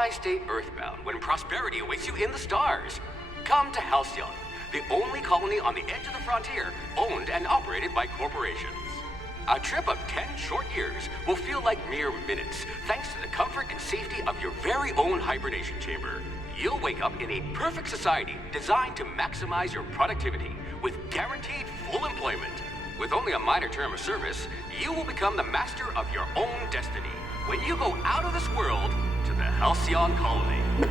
Why stay earthbound when prosperity awaits you in the stars? Come to Halcyon, the only colony on the edge of the frontier, owned and operated by corporations. A trip of 10 short years will feel like mere minutes, thanks to the comfort and safety of your very own hibernation chamber. You'll wake up in a perfect society designed to maximize your productivity, with guaranteed full employment. With only a minor term of service, you will become the master of your own destiny when you go out of this world to the Halcyon colony.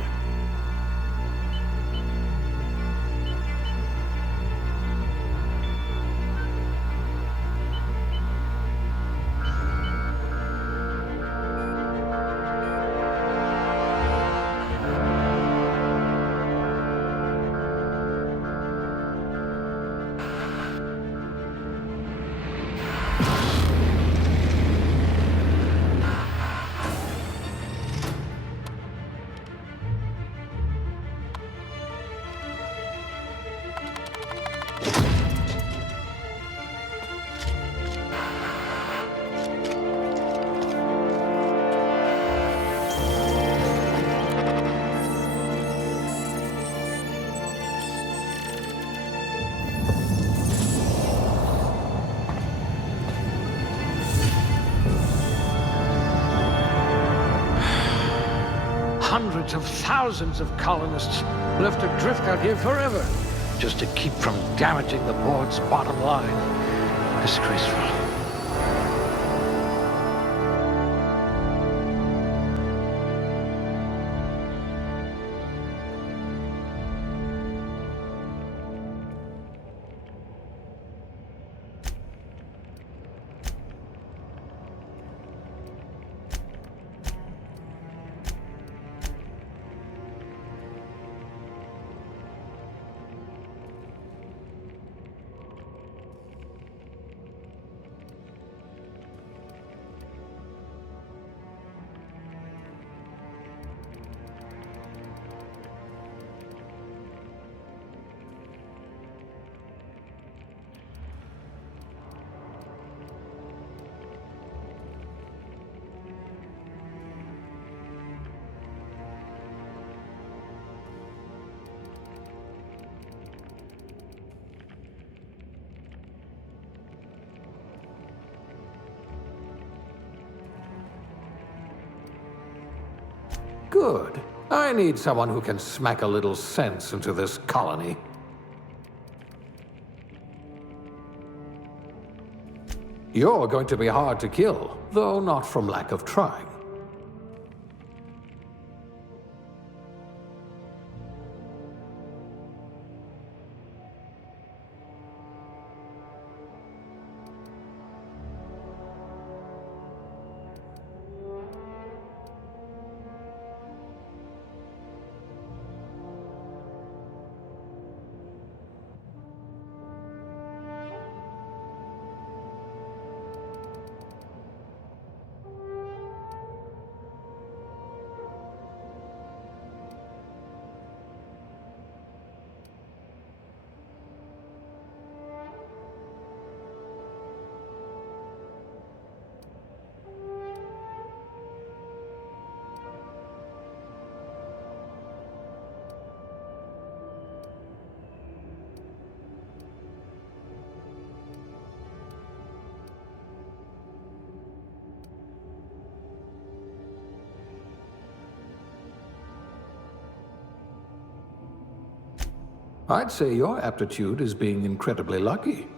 Hundreds of thousands of colonists left adrift out here forever, just to keep from damaging the board's bottom line. Disgraceful. Good. I need someone who can smack a little sense into this colony. You're going to be hard to kill, though not from lack of trying. I'd say your aptitude is being incredibly lucky.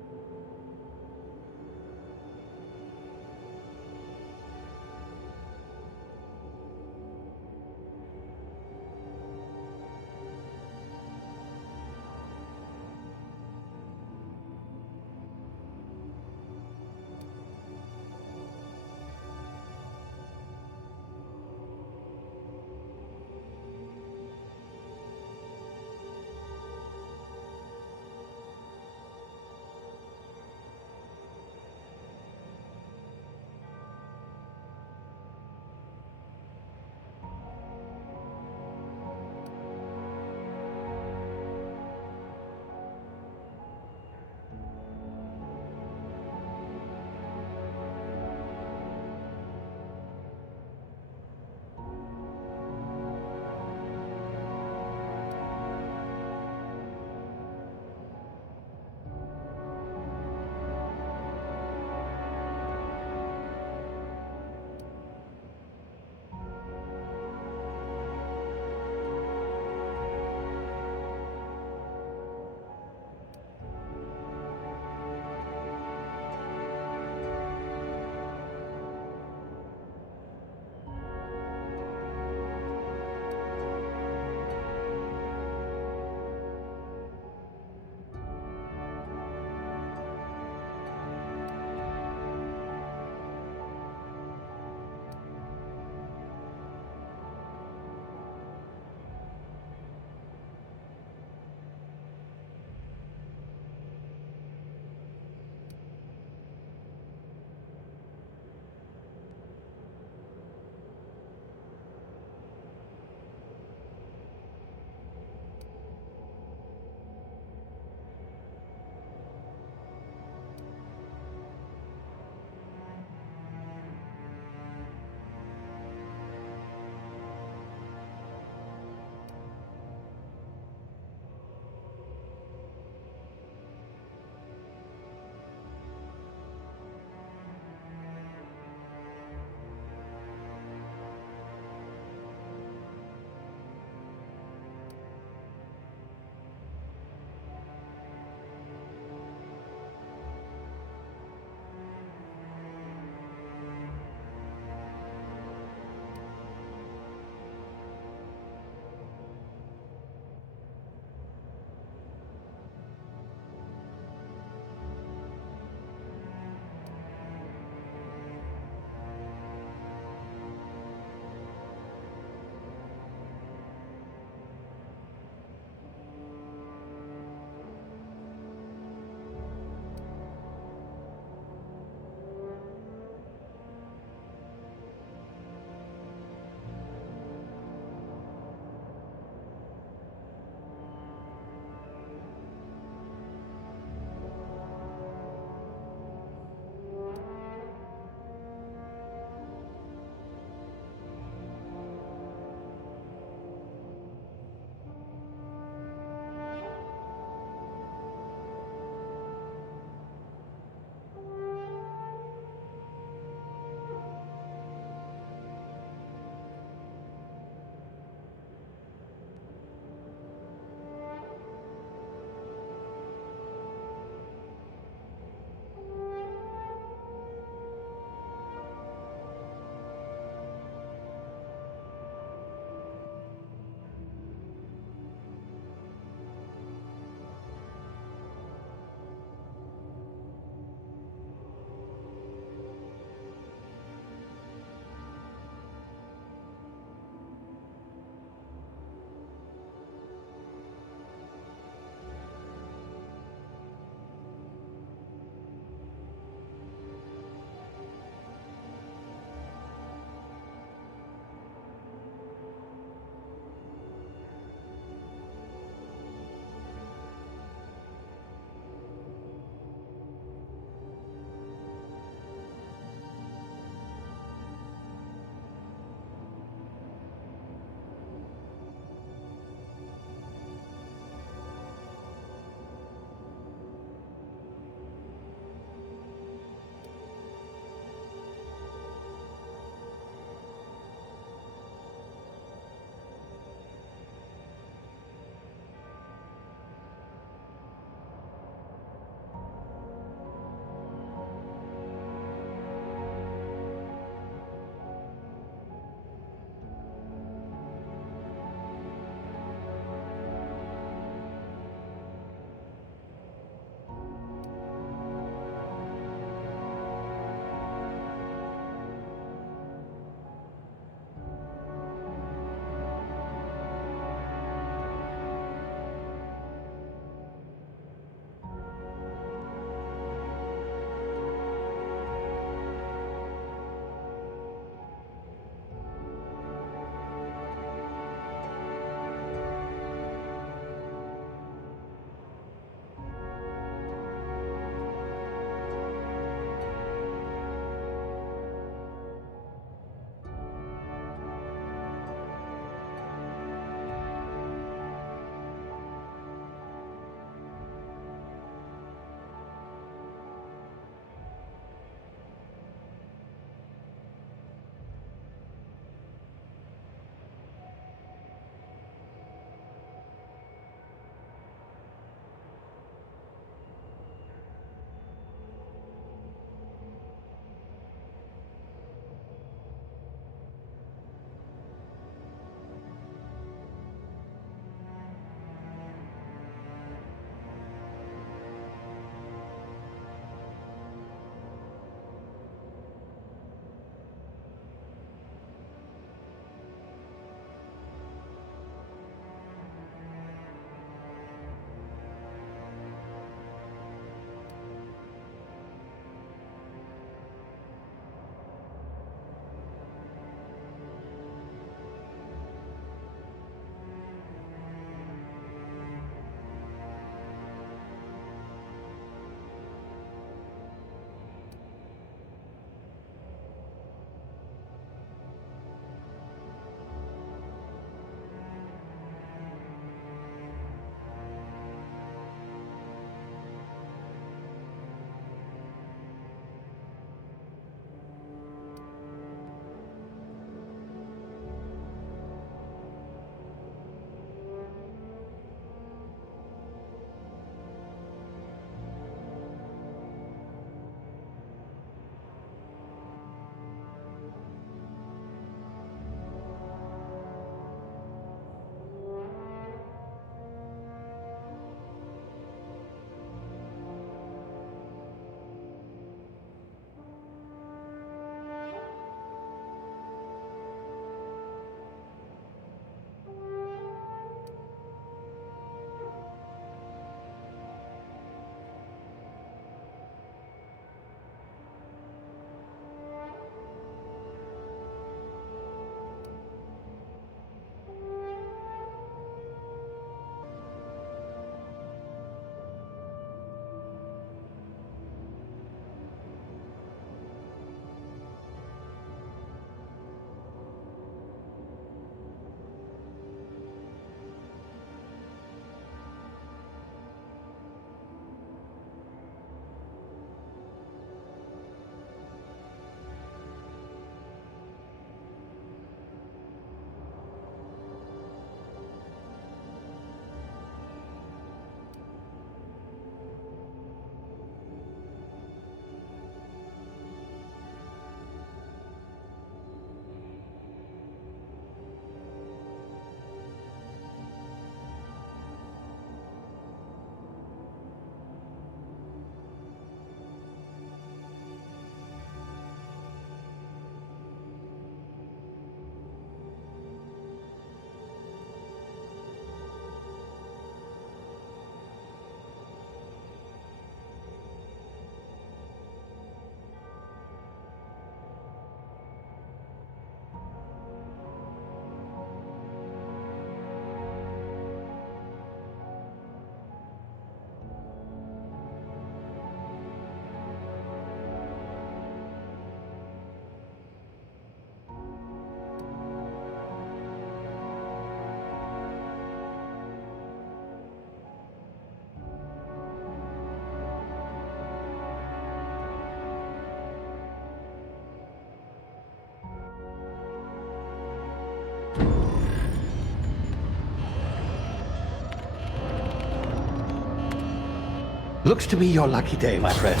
Looks to be your lucky day, my friend.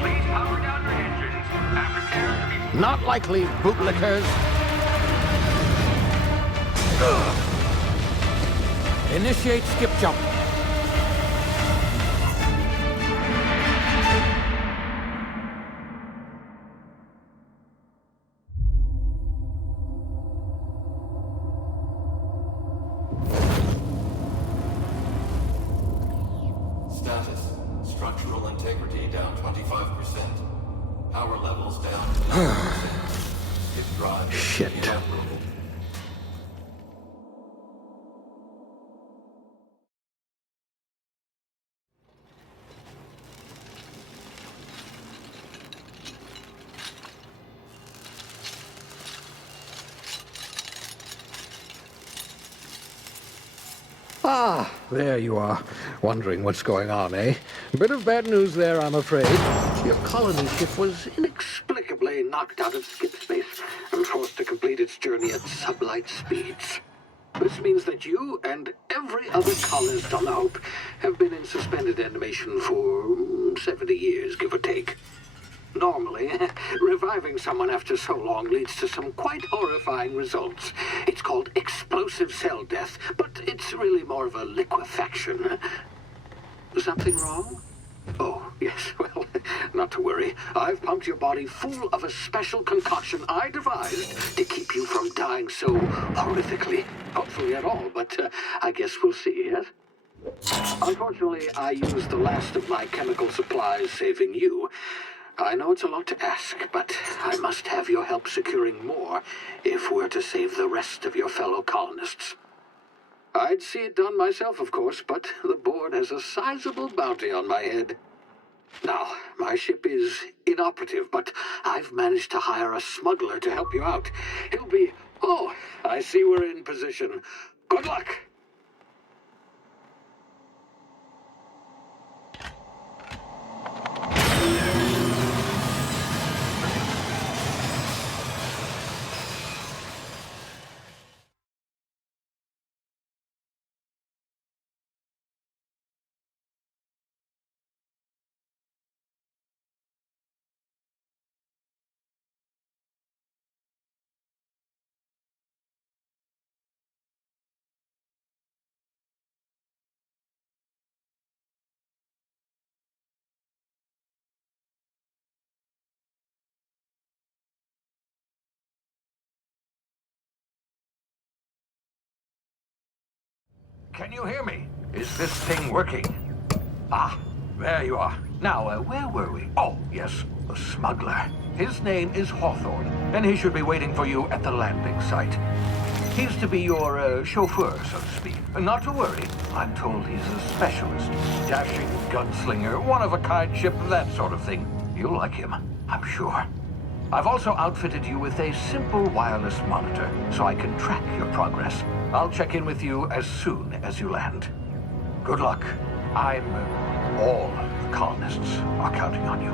Please power down your engines and prepare to be... Not likely, bootlickers. Initiate skip jump. Status. Structural integrity down 25%. Power levels down 10%. Hip drive Shit. inoperable. Ah, there you are. Wondering what's going on, eh? Bit of bad news there, I'm afraid. Your colony ship was inexplicably knocked out of skip space and forced to complete its journey at sublight speeds. This means that you and every other colonist on the Hope have been in suspended animation for 70 years, give or take. Normally, reviving someone after so long leads to some quite horrifying results. It's called explosive cell death, but it's really more of a liquefaction. Something wrong? Oh, yes, well, not to worry. I've pumped your body full of a special concoction I devised to keep you from dying so horrifically. Hopefully at all, but I guess we'll see, yes? Unfortunately, I used the last of my chemical supplies saving you. I know it's a lot to ask, but I must have your help securing more if we're to save the rest of your fellow colonists. I'd see it done myself, of course, but the board has a sizable bounty on my head. Now, my ship is inoperative, but I've managed to hire a smuggler to help you out. He'll be... Oh, I see we're in position. Good luck! Can you hear me? Is this thing working? Ah, there you are. Now, where were we? Oh, yes, the smuggler. His name is Hawthorne, and he should be waiting for you at the landing site. He's to be your chauffeur, so to speak. Not to worry. I'm told he's a specialist. Dashing gunslinger, one-of-a-kind ship, that sort of thing. You'll like him, I'm sure. I've also outfitted you with a simple wireless monitor, so I can track your progress. I'll check in with you as soon as you land. Good luck. All the colonists are counting on you.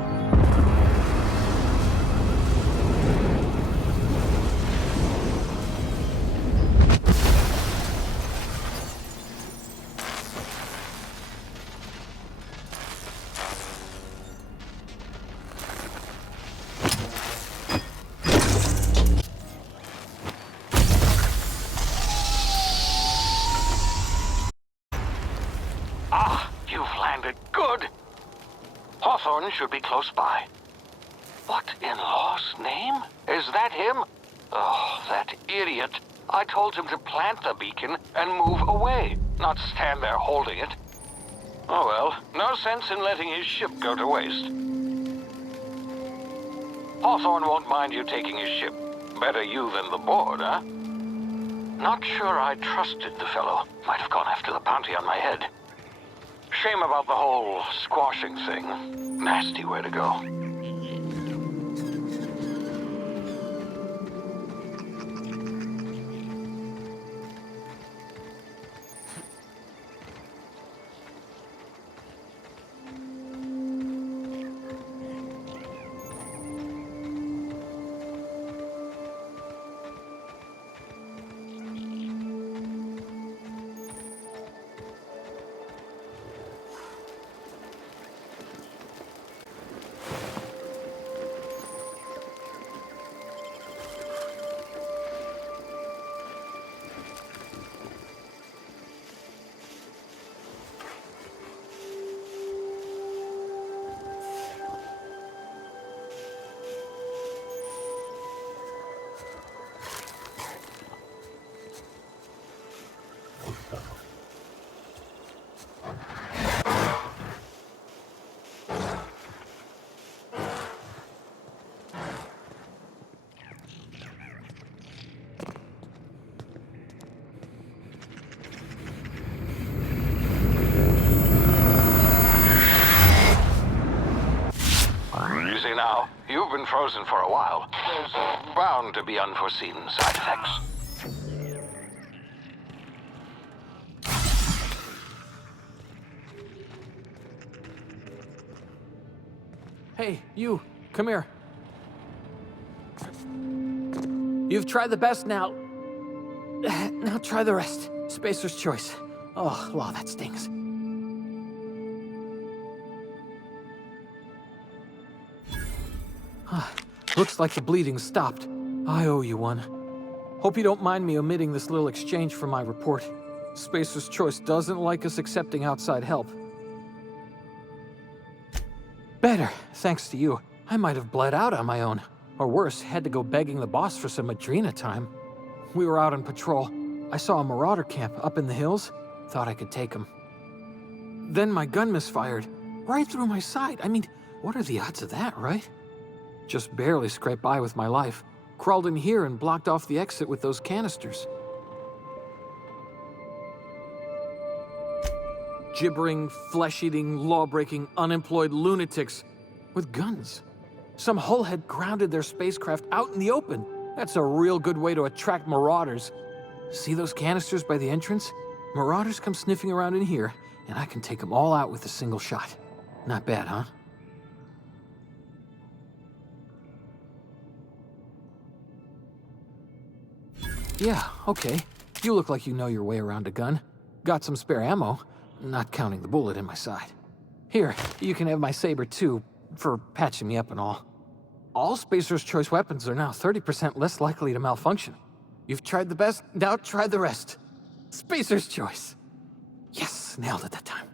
Hawthorne should be close by. What in law's name? Is that him? Oh, that idiot. I told him to plant the beacon and move away, not stand there holding it. Oh well, no sense in letting his ship go to waste. Hawthorne won't mind you taking his ship. Better you than the board, huh? Not sure I trusted the fellow. Might have gone after the bounty on my head. Shame about the whole squashing thing. Nasty way to go. been frozen for a while. There's bound to be unforeseen side effects. Hey, you, come here. You've tried the best now. Now try the rest. Spacer's choice. Oh, wow, that stings. Looks like the bleeding stopped. I owe you one. Hope you don't mind me omitting this little exchange from my report. Spacer's choice doesn't like us accepting outside help. Better, thanks to you. I might have bled out on my own. Or worse, had to go begging the boss for some Adrena time. We were out on patrol. I saw a marauder camp up in the hills. Thought I could take him. Then my gun misfired. Right through my side. I mean, what are the odds of that, right? Just barely scraped by with my life. Crawled in here and blocked off the exit with those canisters. Gibbering, flesh-eating, law-breaking, unemployed lunatics with guns. Some hullhead grounded their spacecraft out in the open. That's a real good way to attract marauders. See those canisters by the entrance? Marauders come sniffing around in here, and I can take them all out with a single shot. Not bad, huh? Yeah, okay. You look like you know your way around a gun. Got some spare ammo, not counting the bullet in my side. Here, you can have my saber too, for patching me up and all. All Spacer's Choice weapons are now 30% less likely to malfunction. You've tried the best, now try the rest. Spacer's Choice. Yes, nailed it that time.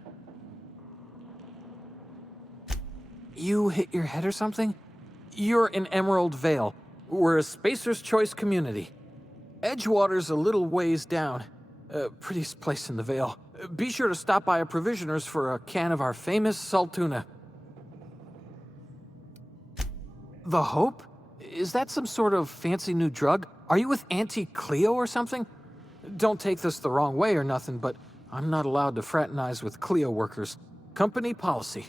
You hit your head or something? You're in Emerald Vale. We're a Spacer's Choice community. Edgewater's a little ways down. Prettiest place in the Vale. Be sure to stop by a provisioner's for a can of our famous salt tuna. The Hope? Is that some sort of fancy new drug? Are you with Auntie Cleo or something? Don't take this the wrong way or nothing, but I'm not allowed to fraternize with Cleo workers. Company policy.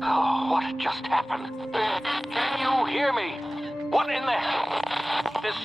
What just happened? Can you hear me? What in the hell? This...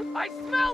I smelled...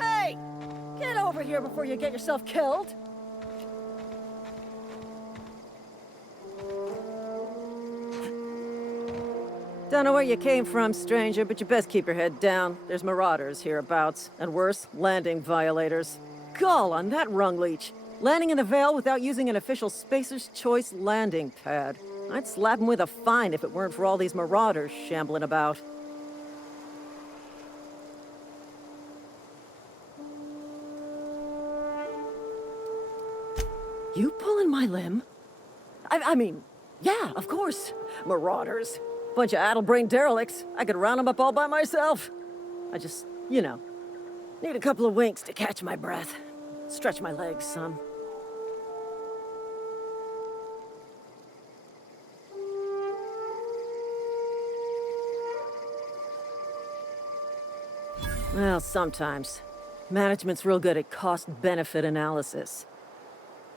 Hey! Get over here before you get yourself killed! Don't know where you came from, stranger, but you best keep your head down. There's marauders hereabouts, and worse, landing violators. Gall on that rung leech! Landing in the Vale without using an official Spacer's Choice landing pad. I'd slap him with a fine if it weren't for all these marauders shambling about. You pulling my limb? I mean, yeah, of course. Marauders. Bunch of addle-brained derelicts. I could round them up all by myself. I just, you know, need a couple of winks to catch my breath. Stretch my legs some. Well, sometimes. Management's real good at cost-benefit analysis.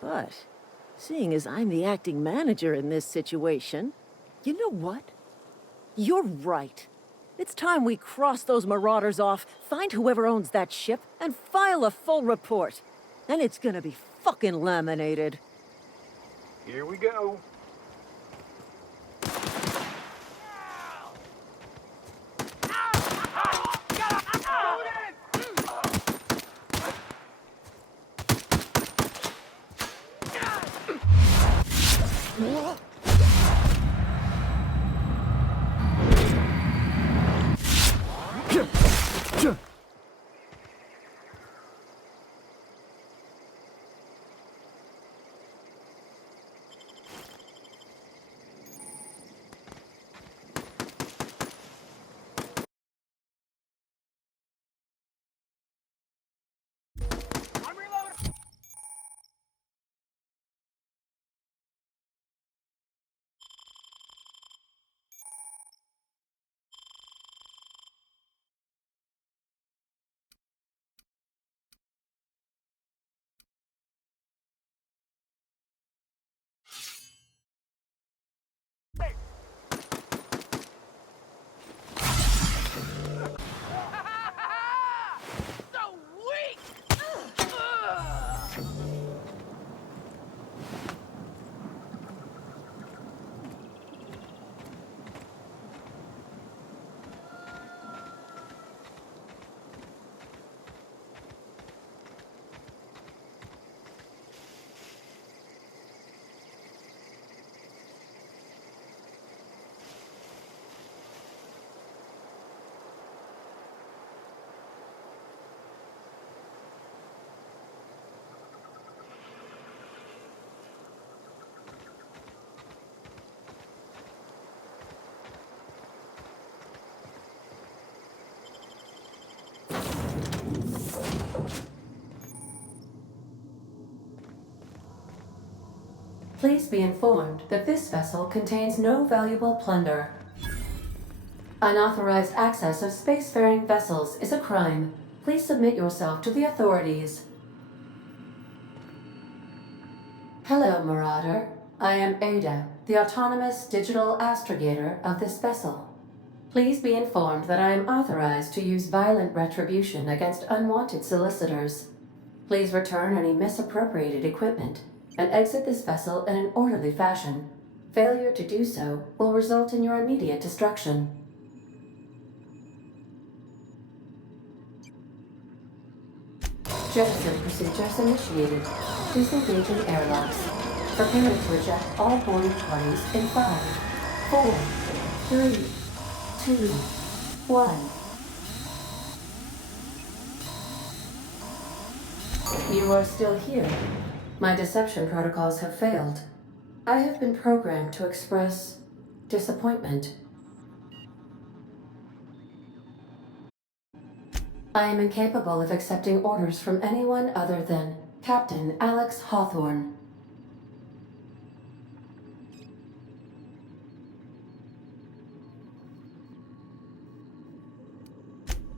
But, seeing as I'm the acting manager in this situation, you know what? You're right. It's time we cross those marauders off, find whoever owns that ship, and file a full report. And it's gonna be fucking laminated. Here we go. Please be informed that this vessel contains no valuable plunder. Unauthorized access of spacefaring vessels is a crime. Please submit yourself to the authorities. Hello, Marauder. I am Ada, the autonomous digital astrogator of this vessel. Please be informed that I am authorized to use violent retribution against unwanted solicitors. Please return any misappropriated equipment and exit this vessel in an orderly fashion. Failure to do so will result in your immediate destruction. Jettison procedures initiated. Disengaging airlocks. Preparing to eject all boarding parties in 5, 4, 3, 2, 1. You are still here. My deception protocols have failed. I have been programmed to express disappointment. I am incapable of accepting orders from anyone other than Captain Alex Hawthorne.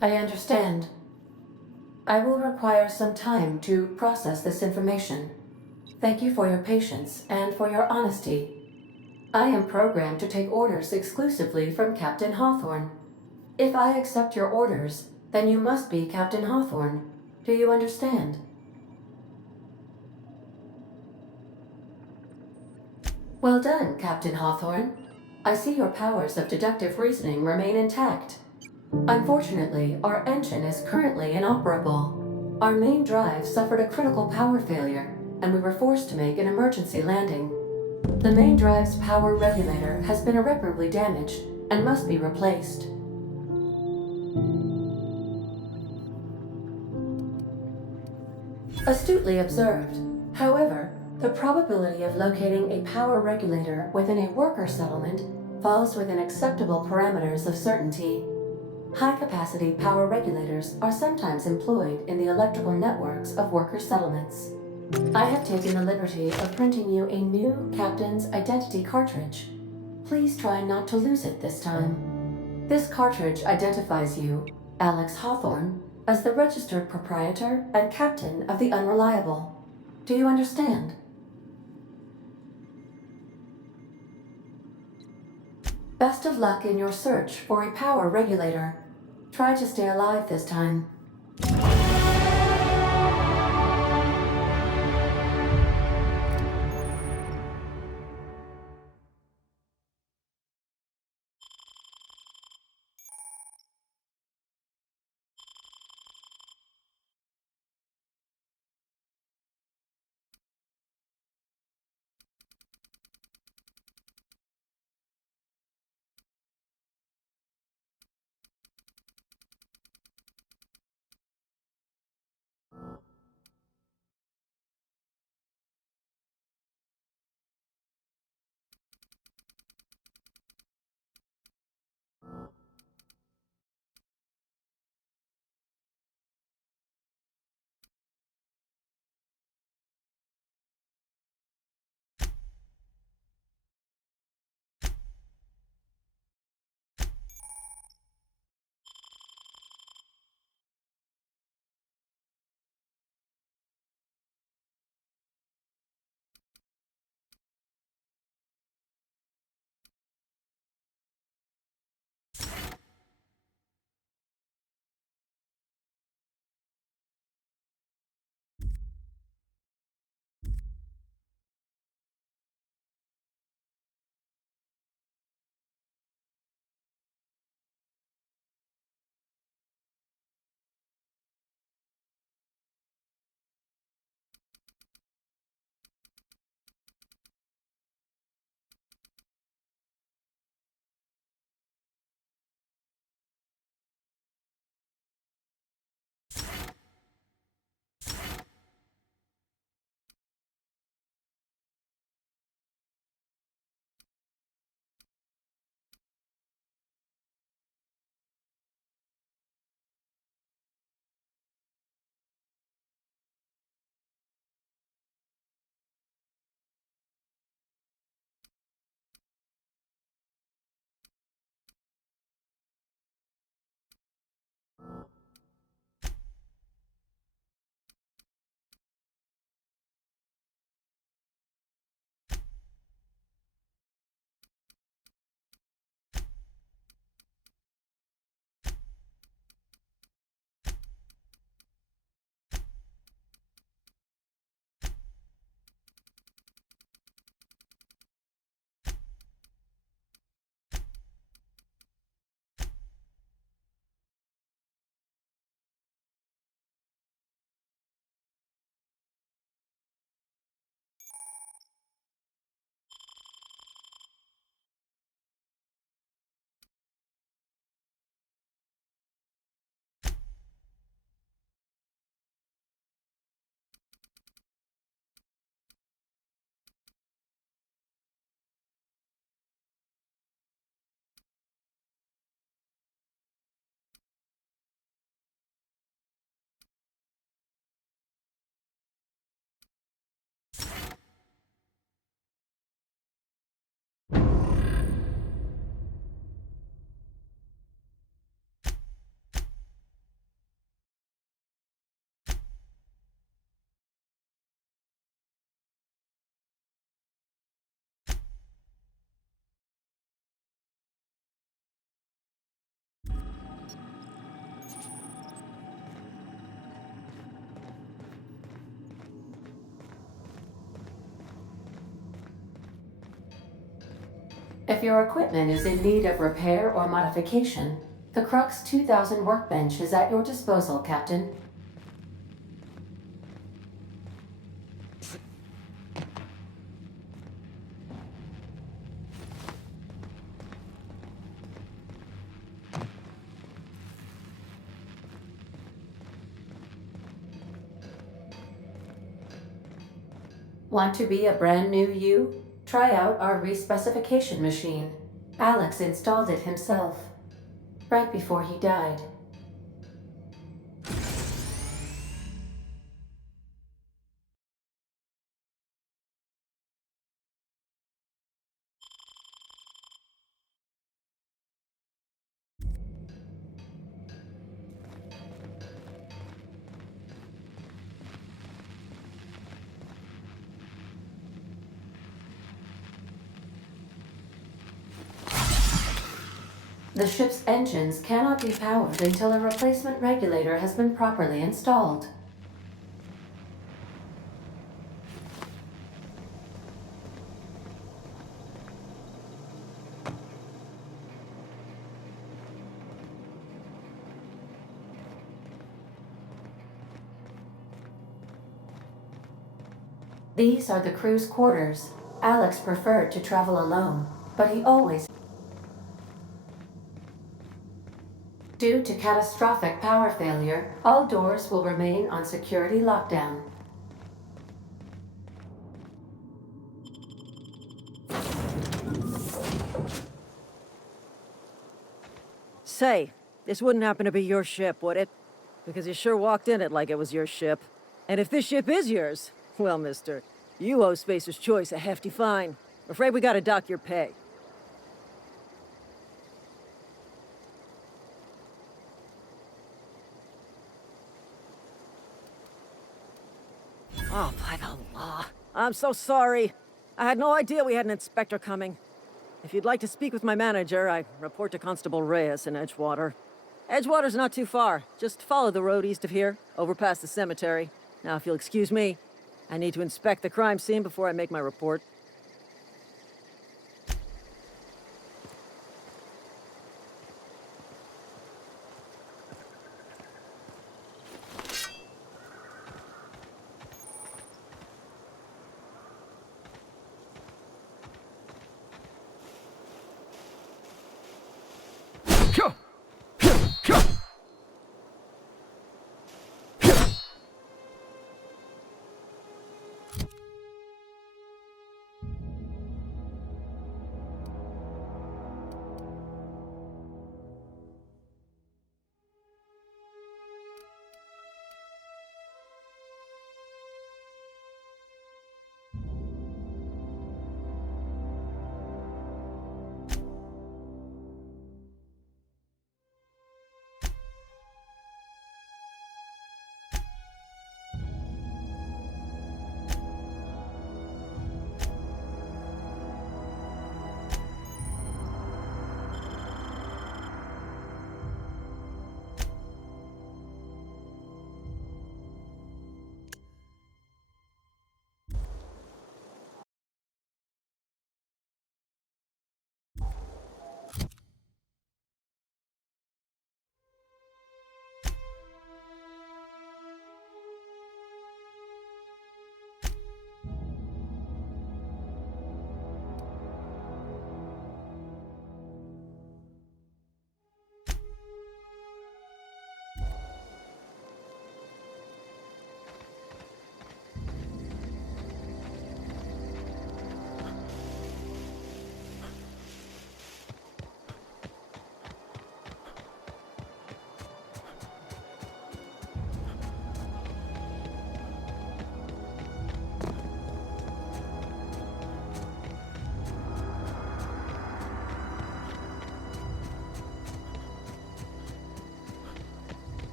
I understand. I will require some time to process this information. Thank you for your patience and for your honesty. I am programmed to take orders exclusively from Captain Hawthorne. If I accept your orders, then you must be Captain Hawthorne. Do you understand? Well done, Captain Hawthorne. I see your powers of deductive reasoning remain intact. Unfortunately, our engine is currently inoperable. Our main drive suffered a critical power failure, and we were forced to make an emergency landing. The main drive's power regulator has been irreparably damaged and must be replaced. Astutely observed. However, the probability of locating a power regulator within a worker settlement falls within acceptable parameters of certainty. High-capacity power regulators are sometimes employed in the electrical networks of worker settlements. I have taken the liberty of printing you a new Captain's Identity cartridge. Please try not to lose it this time. This cartridge identifies you, Alex Hawthorne, as the registered proprietor and captain of the Unreliable. Do you understand? Best of luck in your search for a power regulator. Try to stay alive this time. If your equipment is in need of repair or modification, the Crux 2000 workbench is at your disposal, Captain. Want to be a brand new you? Try out our respecification machine. Alex installed it himself, right before he died. The ship's engines cannot be powered until a replacement regulator has been properly installed. These are the crew's quarters. Alex preferred to travel alone, but he always... Due to catastrophic power failure, all doors will remain on security lockdown. Say, this wouldn't happen to be your ship, would it? Because you sure walked in it like it was your ship. And if this ship is yours, well, mister, you owe Spacer's Choice a hefty fine. Afraid we gotta dock your pay. Oh, by the law. I'm so sorry. I had no idea we had an inspector coming. If you'd like to speak with my manager, I report to Constable Reyes in Edgewater. Edgewater's not too far. Just follow the road east of here, over past the cemetery. Now, if you'll excuse me, I need to inspect the crime scene before I make my report.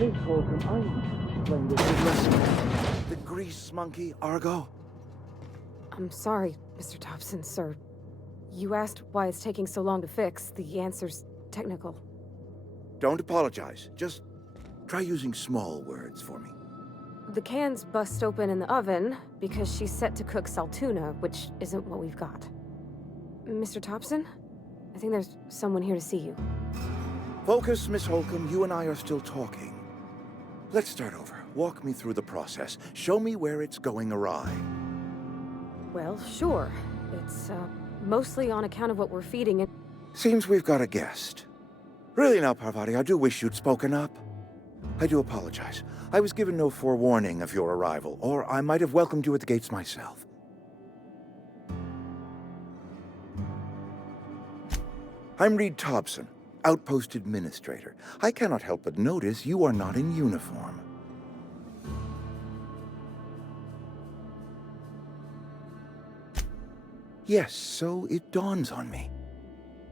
Miss Holcomb, I explained it with lesson. The grease monkey, Argo? I'm sorry, Mr. Thompson, sir. You asked why it's taking so long to fix. The answer's technical. Don't apologize. Just try using small words for me. The can's bust open in the oven because she's set to cook saltuna, which isn't what we've got. Mr. Thompson? I think there's someone here to see you. Focus, Miss Holcomb. You and I are still talking. Let's start over. Walk me through the process. Show me where it's going awry. Well, sure. It's, mostly on account of what we're feeding it. Seems we've got a guest. Really now, Parvati, I do wish you'd spoken up. I do apologize. I was given no forewarning of your arrival, or I might have welcomed you at the gates myself. I'm Reed Thompson, Outpost Administrator. I cannot help but notice you are not in uniform. Yes, so it dawns on me.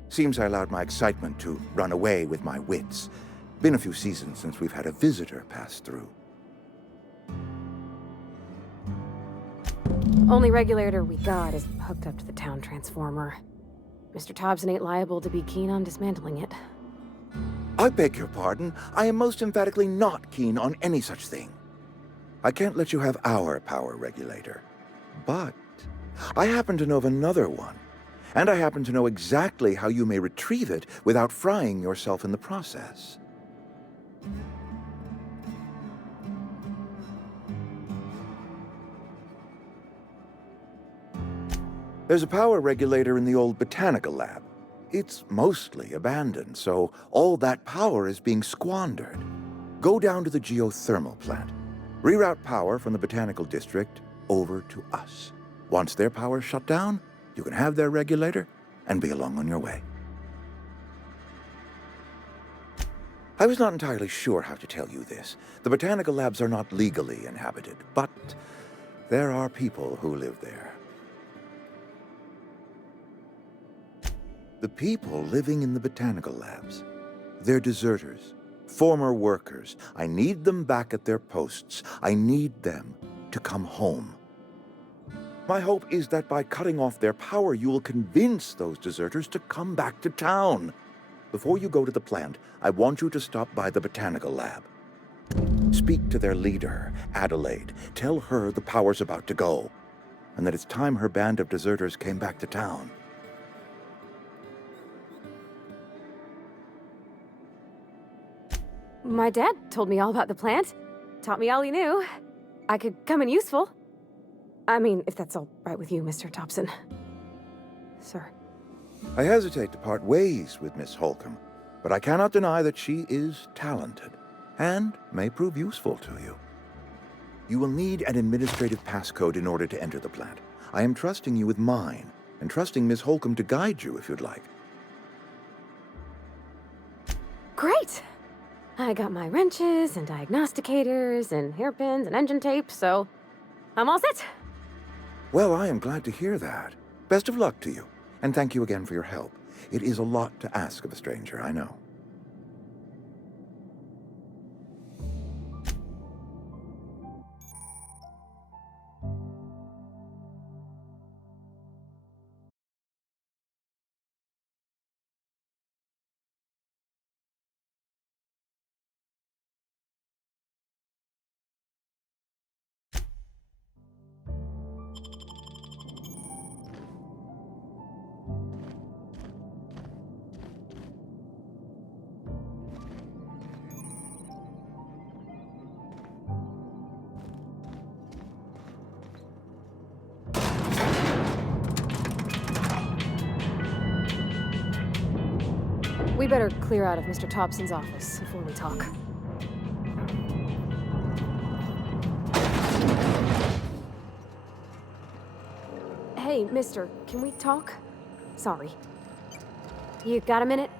Seems I allowed my excitement to run away with my wits. Been a few seasons since we've had a visitor pass through. Only regulator we got is hooked up to the town transformer. Mr. Thompson ain't liable to be keen on dismantling it. I beg your pardon. I am most emphatically not keen on any such thing. I can't let you have our power regulator. But I happen to know of another one. And I happen to know exactly how you may retrieve it without frying yourself in the process. There's a power regulator in the old botanical lab. It's mostly abandoned, so all that power is being squandered. Go down to the geothermal plant. Reroute power from the botanical district over to us. Once their power's shut down, you can have their regulator and be along on your way. I was not entirely sure how to tell you this. The botanical labs are not legally inhabited, but there are people who live there. The people living in the botanical labs, they're deserters, former workers. I need them back at their posts. I need them to come home. My hope is that by cutting off their power, you will convince those deserters to come back to town. Before you go to the plant, I want you to stop by the botanical lab. Speak to their leader, Adelaide. Tell her the power's about to go, and that it's time her band of deserters came back to town. My dad told me all about the plant. Taught me all he knew. I could come in useful. I mean, if that's all right with you, Mr. Thompson. Sir. I hesitate to part ways with Miss Holcomb, but I cannot deny that she is talented and may prove useful to you. You will need an administrative passcode in order to enter the plant. I am trusting you with mine, and trusting Miss Holcomb to guide you if you'd like. Great! I got my wrenches and diagnosticators and hairpins and engine tape, so I'm all set. Well, I am glad to hear that. Best of luck to you, and thank you again for your help. It is a lot to ask of a stranger, I know. We better clear out of Mr. Thompson's office before we talk. Hey, mister, can we talk? Sorry. You got a minute?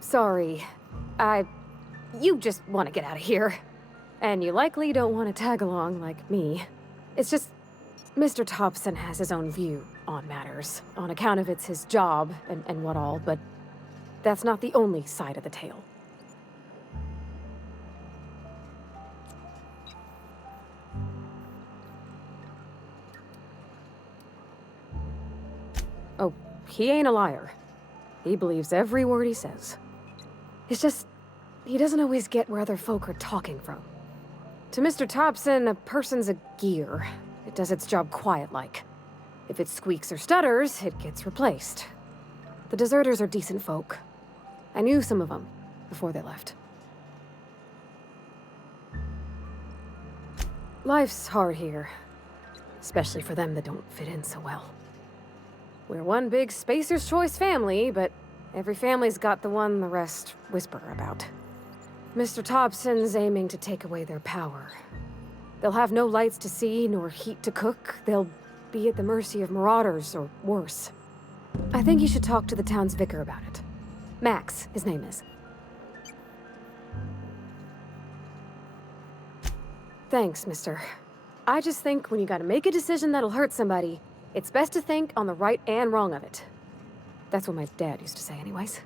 Sorry. You just want to get out of here. And you likely don't want to tag along like me. It's just, Mr. Thompson has his own view on matters, on account of it's his job and what all, but that's not the only side of the tale. Oh, he ain't a liar. He believes every word he says. It's just, he doesn't always get where other folk are talking from. To Mr. Thompson, a person's a gear. It does its job quiet-like. If it squeaks or stutters, it gets replaced. The deserters are decent folk. I knew some of them before they left. Life's hard here, especially for them that don't fit in so well. We're one big Spacer's Choice family, but every family's got the one the rest whisper about. Mr. Thompson's aiming to take away their power. They'll have no lights to see, nor heat to cook. They'll be at the mercy of marauders, or worse. I think you should talk to the town's vicar about it. Max, his name is. Thanks, mister. I just think when you gotta make a decision that'll hurt somebody, it's best to think on the right and wrong of it. That's what my dad used to say anyways.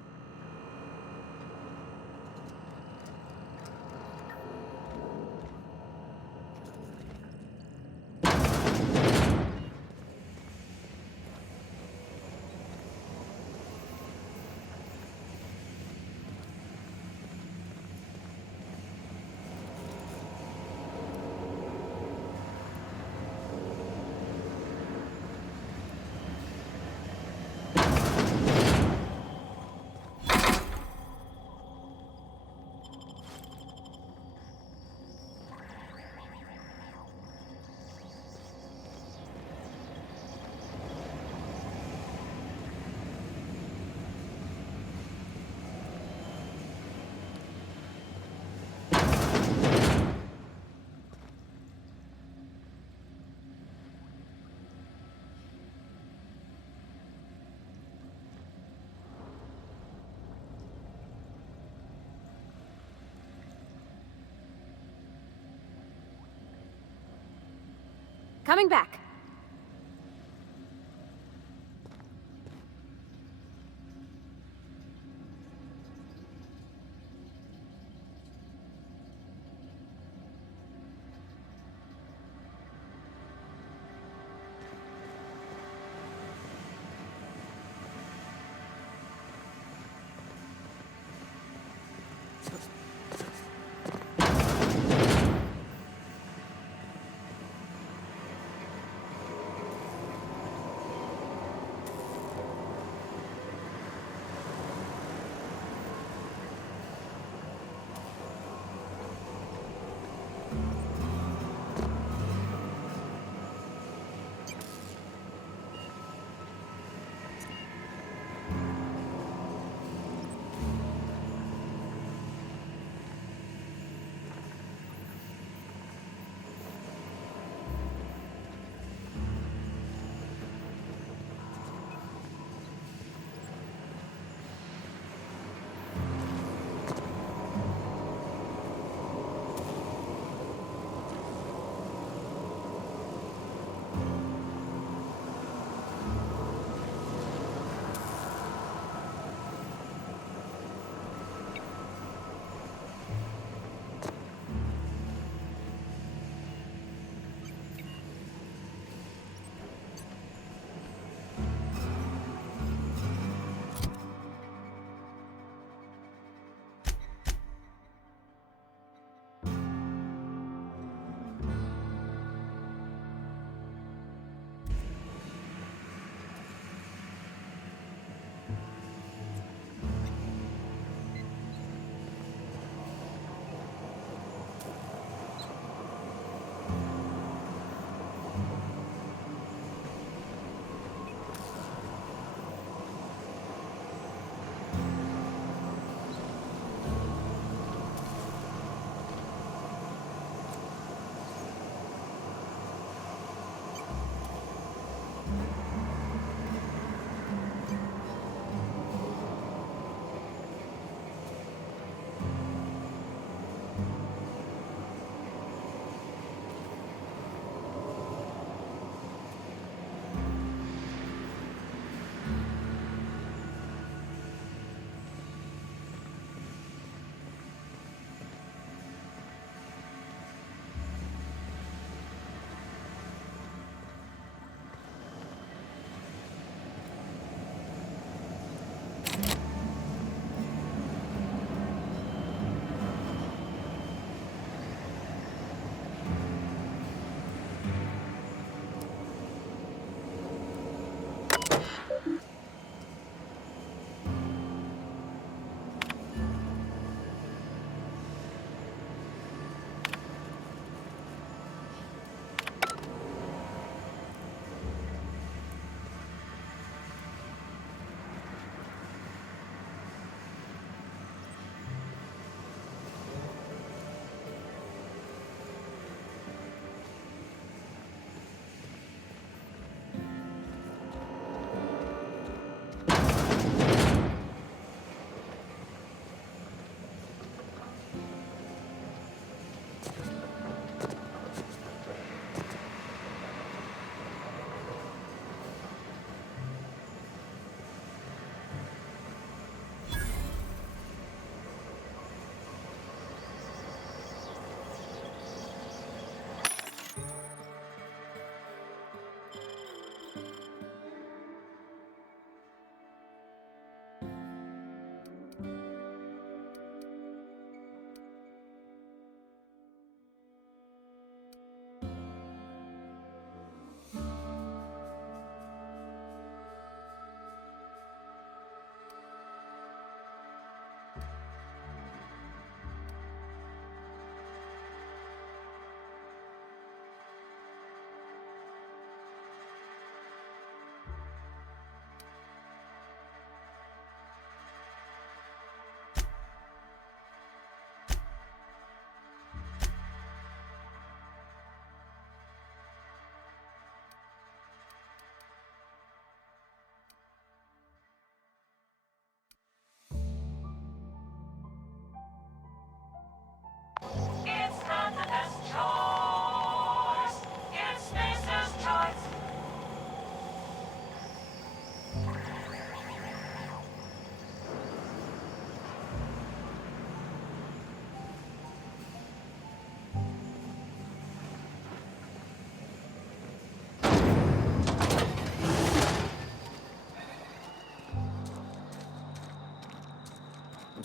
Coming back.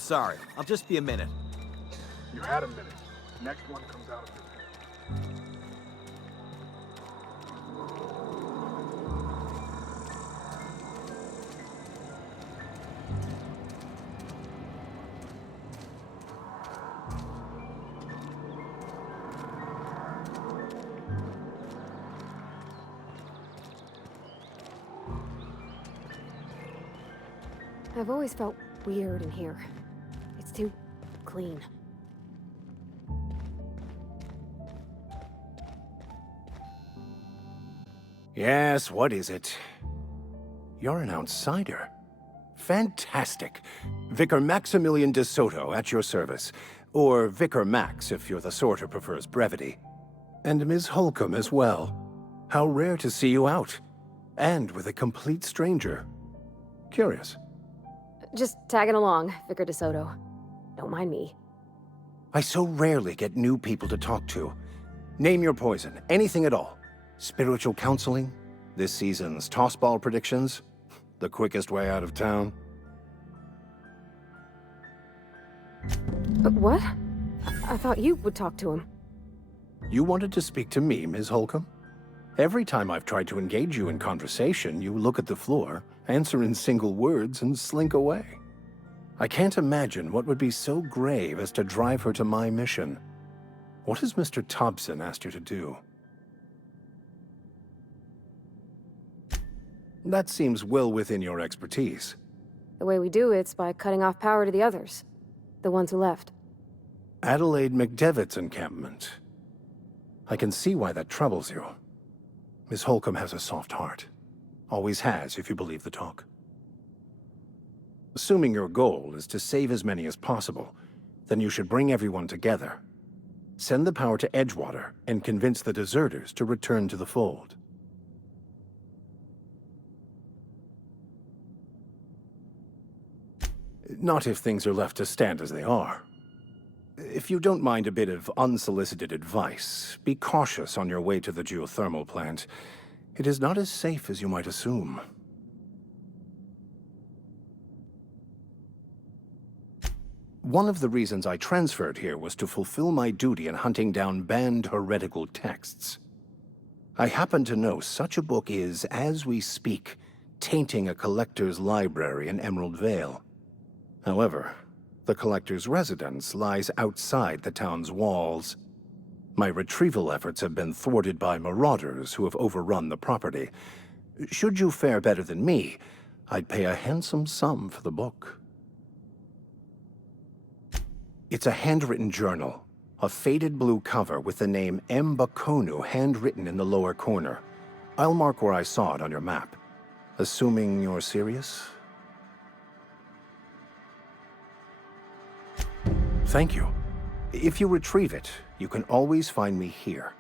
sorry. I'll just be a minute. You had a minute. Next one comes out of it. I've always felt weird in here. It's too clean. Yes, what is it? You're an outsider. Fantastic. Vicar Maximilian de Soto at your service. Or Vicar Max if you're the sort who prefers brevity. And Ms. Holcomb as well. How rare to see you out. And with a complete stranger. Curious. Just tagging along, Vicar de Soto. Don't mind me. I so rarely get new people to talk to. Name your poison, anything at all. Spiritual counseling? This season's tossball predictions? The quickest way out of town? But what? I thought you would talk to him. You wanted to speak to me, Ms. Holcomb? Every time I've tried to engage you in conversation, you look at the floor, answer in single words, and slink away. I can't imagine what would be so grave as to drive her to my mission. What has Mr. Thompson asked you to do? That seems well within your expertise. The way we do it's by cutting off power to the others. The ones who left. Adelaide McDevitt's encampment. I can see why that troubles you. Miss Holcomb has a soft heart. Always has, if you believe the talk. Assuming your goal is to save as many as possible, then you should bring everyone together. Send the power to Edgewater and convince the deserters to return to the fold. Not if things are left to stand as they are. If you don't mind a bit of unsolicited advice, be cautious on your way to the geothermal plant. It is not as safe as you might assume. One of the reasons I transferred here was to fulfill my duty in hunting down banned heretical texts. I happen to know such a book is, as we speak, tainting a collector's library in Emerald Vale. However, the collector's residence lies outside the town's walls. My retrieval efforts have been thwarted by marauders who have overrun the property. Should you fare better than me, I'd pay a handsome sum for the book. It's a handwritten journal, a faded blue cover with the name M. Bakonu handwritten in the lower corner. I'll mark where I saw it on your map. Assuming you're serious? Thank you. If you retrieve it, you can always find me here.